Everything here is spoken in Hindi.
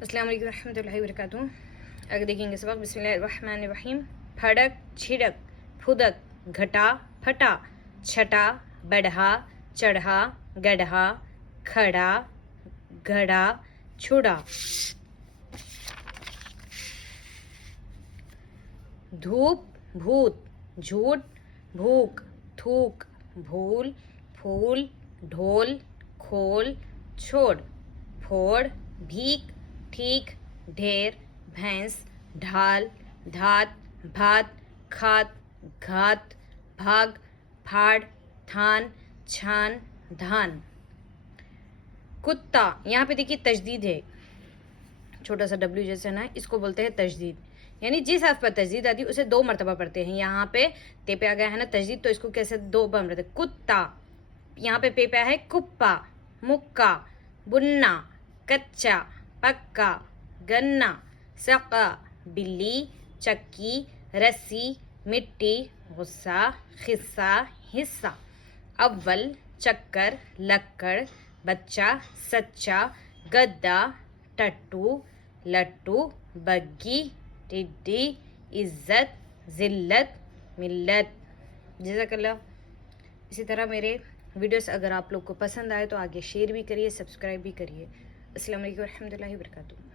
अस्सलाम वालेकुम रहमतुल्लाहि व बरकातुहू। आगे देखेंगे सबक। बिस्मिल्लाहिर्रहमानिर्रहीम। फड़क छिड़क फुदक घटा फटा छटा बढ़ा चढ़ा गढ़ा खड़ा घड़ा छुड़ा। धूप भूत झूठ भूख थूक भूल फूल ढोल खोल छोड़ फोड़ भीख ठीक ढेर भैंस ढाल धात भात खात घात भाग फाड़ थान छान धान। कुत्ता, यहाँ पे देखिए तजदीद है, छोटा सा डब्ल्यू जैसा ना, इसको बोलते हैं तजदीद, यानी जिस हर्फ पर तजदीद आती है उसे दो मरतबा पढ़ते हैं। यहाँ पे ते पे आ गया है ना तजदीद, तो इसको कैसे दो बार पढ़ते हैं। कुत्ता, यहाँ पे आया है कुप्पा मुक्का बुन्ना कच्चा पक्का गन्ना सका बिल्ली चक्की रस्सी मिट्टी गुस्सा खिस्सा हिस्सा। अव्वल चक्कर लक्कड़ बच्चा सच्चा गद्दा टट्टू लट्टू बग्गी टिड्डी इज्जत जिल्लत मिल्लत। जज़ाकल्लाह। इसी तरह मेरे वीडियोस अगर आप लोग को पसंद आए तो आगे शेयर भी करिए, सब्सक्राइब भी करिए। अस्सलाम वालेकुम रहमतुल्लाहि व बरकातुहू।